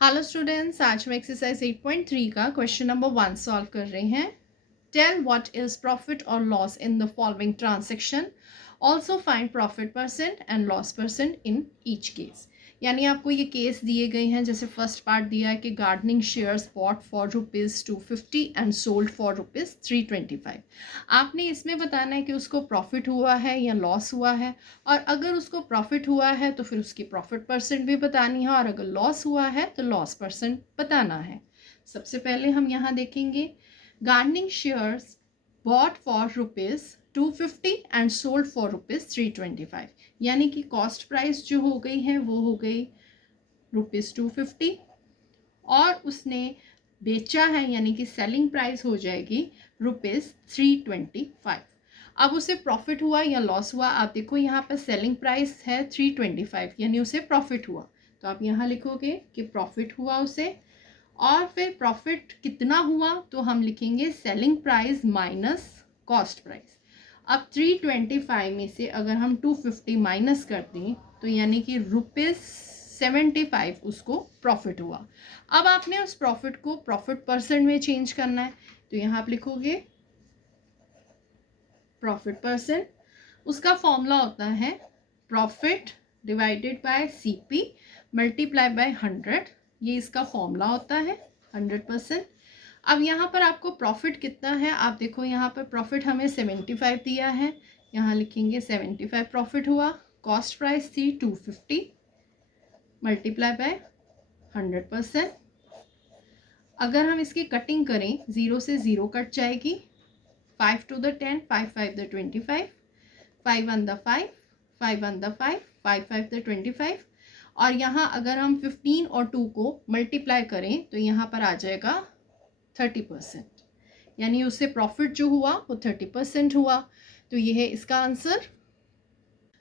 Hello students, आज हम exercise 8.3 का क्वेश्चन नंबर 1 सॉल्व कर रहे हैं। टेल व्हाट इज प्रॉफिट और loss in the following transaction, also find profit percent and loss percent in each case. यानी आपको ये केस दिए गए हैं, जैसे फर्स्ट पार्ट दिया है कि gardening shares bot for ₹250 and sold for ₹325। आपने इसमें बताना है कि उसको प्रॉफिट हुआ है या लॉस हुआ है, और अगर उसको प्रॉफिट हुआ है तो फिर उसकी प्रॉफिट परसेंट भी बतानी है, और अगर लॉस हुआ है तो लॉस परसेंट बताना है। सबसे पहले हम यहाँ देखेंगे gardening shares bot for ₹250 and sold for ₹325, यानी कि कॉस्ट प्राइस जो हो गई है वो हो गई ₹250 और उसने बेचा है, यानी कि सेलिंग प्राइस हो जाएगी ₹325। अब उसे प्रॉफिट हुआ या लॉस हुआ, आप देखो यहाँ पर सेलिंग प्राइस है 325, यानी उसे प्रॉफिट हुआ, तो आप यहाँ लिखोगे कि प्रॉफिट हुआ उसे। और फिर प्रॉफिट कितना हुआ, तो हम लिखेंगे selling price minus cost price. अब 325 में से अगर हम 250 माइनस कर दें तो यानी कि ₹75 उसको प्रॉफिट हुआ। अब आपने उस प्रॉफिट को प्रॉफिट परसेंट में चेंज करना है, तो यहाँ आप लिखोगे प्रॉफिट परसेंट। उसका फॉर्मूला होता है profit divided by CP multiply by 100, ये इसका फॉर्मूला होता है 100%। अब यहाँ पर आपको प्रॉफिट कितना है, आप देखो यहाँ पर प्रॉफिट हमें 75 दिया है, यहाँ लिखेंगे 75 प्रॉफिट हुआ। कॉस्ट प्राइस थी 250 मल्टीप्लाई बाय 100%। अगर हम इसकी कटिंग करें, 0 से 0 कट जाएगी, 5 to the 10, 5 5 the 25, 5 1 the 5, 5 1 the 5, 5 5 the 25। और यहाँ अगर हम 15 और 2 को मल्टीप्लाई करें तो यहाँ पर आ जाएगा 30%, यानी उससे प्रॉफिट जो हुआ वो 30% हुआ। तो ये है इसका आंसर।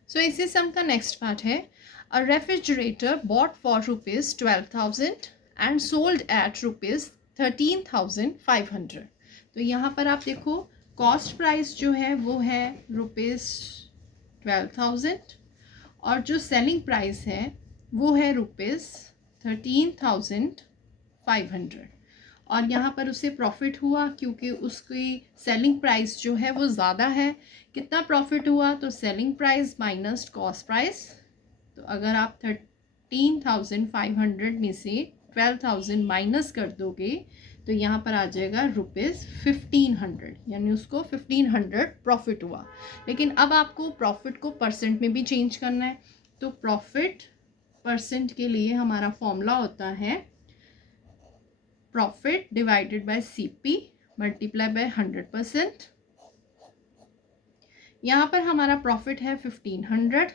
सो इसी सम का नेक्स्ट पार्ट है a refrigerator bought for ₹12,000 and sold at ₹13,500। तो यहाँ पर आप देखो कॉस्ट प्राइस जो है वो है ₹12,000 और जो सेलिंग प्राइस है वो है ₹13,500। और यहाँ पर उसे प्रॉफिट हुआ क्योंकि उसकी सेलिंग प्राइस जो है वो ज़्यादा है। कितना प्रॉफिट हुआ, तो selling price minus cost price. तो अगर आप 13,500 में से 12,000 माइनस कर दोगे तो यहाँ पर आ जाएगा ₹1,500, यानी उसको 1,500 प्रॉफिट हुआ। लेकिन अब आपको प्रॉफिट को परसेंट में भी चेंज करना है, तो प्रॉफिट परसेंट के लिए हमारा फॉर्मूला होता है profit divided by CP multiply by 100%। यहाँ पर हमारा प्रॉफिट है 1,500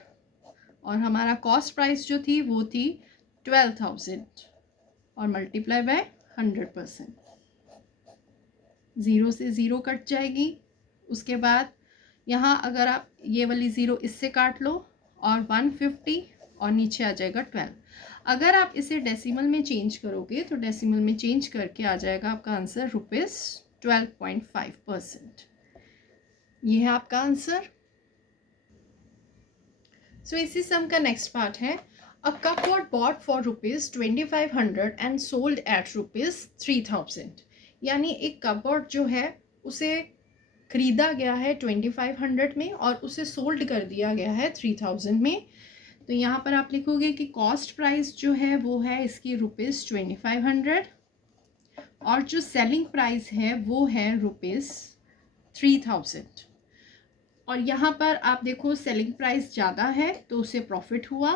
और हमारा कॉस्ट प्राइस जो थी वो थी 12,000 और मल्टीप्लाई बाय 100%। 0 से 0 कट जाएगी। उसके बाद यहाँ अगर आप ये वाली 0 इससे काट लो और 150 और नीचे आ जाएगा 12। अगर आप इसे डेसिमल में चेंज करोगे तो डेसिमल में चेंज करके आ जाएगा आपका आंसर ₹12.5%। ये है आपका आंसर। सो इसी सम का नेक्स्ट पार्ट है a cupboard bought for ₹2,500 and sold at ₹3,000। यानी एक कपबोर्ड जो है उसे खरीदा गया है 2,500 में और उसे सोल्ड कर दिया गया है 3,000 में। तो यहाँ पर आप लिखोगे कि कॉस्ट प्राइस जो है वो है इसकी ₹2,500 और जो सेलिंग प्राइस है वो है ₹3,000। और यहाँ पर आप देखो सेलिंग प्राइस ज़्यादा है तो उसे प्रॉफिट हुआ।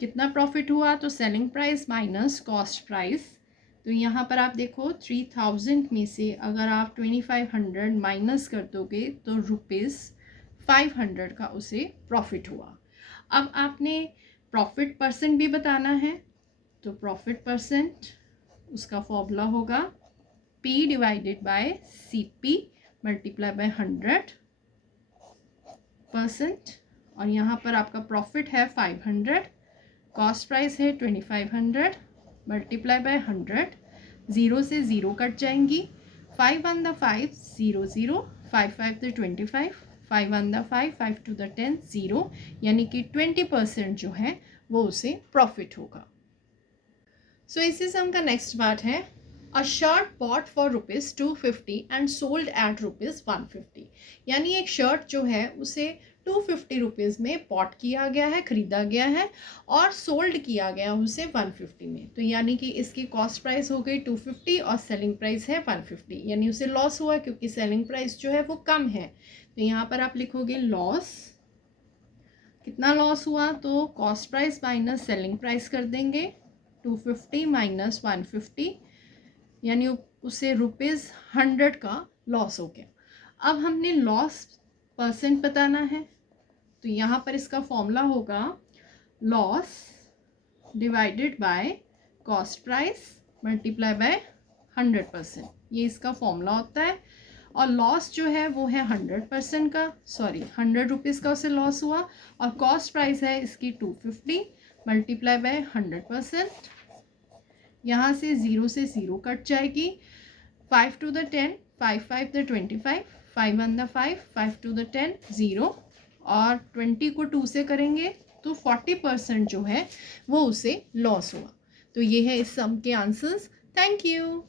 कितना प्रॉफिट हुआ, तो selling price minus cost price. तो यहाँ पर आप देखो 3,000 में से अगर आप 2,500 माइनस कर दोगे तो ₹500 का उसे प्रॉफिट हुआ। अब आपने प्रॉफिट परसेंट भी बताना है, तो प्रॉफिट परसेंट उसका फॉर्मूला होगा P divided by CP multiply by 100%। और यहाँ पर आपका प्रॉफिट है 500, कॉस्ट प्राइस है 2,500 मल्टीप्लाई बाय 100। 0 से 0 कट जाएंगी। 5 1 the 5 0 0, 5 5 the 25, 5 1 the 5, 5 2 the 10 0, यानी कि 20% जो है वो उसे प्रॉफिट होगा। सो इसी सम का नेक्स्ट पार्ट है a shirt bought for ₹250 and sold at ₹150। यानी एक शर्ट जो है उसे ₹250 में बॉट किया गया है, खरीदा गया है, और सोल्ड किया गया उसे 150 में। तो यानी कि इसकी कॉस्ट प्राइस हो गई 250 और सेलिंग प्राइस है 150, यानी उसे लॉस हुआ क्योंकि सेलिंग प्राइस जो है वो कम है। तो यहाँ पर आप लिखोगे लॉस। कितना लॉस हुआ, तो cost price minus selling price कर देंगे, 250 माइनस 150, यानी उसे ₹100 का लॉस हो गया। अब हमने लॉस परसेंट बताना है, तो यहाँ पर इसका फॉर्मूला होगा loss divided by cost price multiply by 100%। ये इसका फॉर्मूला होता है। और लॉस जो है वो है 100% का, सॉरी 100 का उसे लॉस हुआ, और कॉस्ट प्राइस है इसकी 250 मल्टीप्लाई बाय 100%। यहाँ से 0 से 0 कट जाएगी, 5 to the 10, 5 5 the 25, 5 1 the 5, 5 to the 10 0, और 20 को 2 से करेंगे तो 40% जो है वो उसे लॉस हुआ। तो ये है इस सम के आंसर्स। Thank you.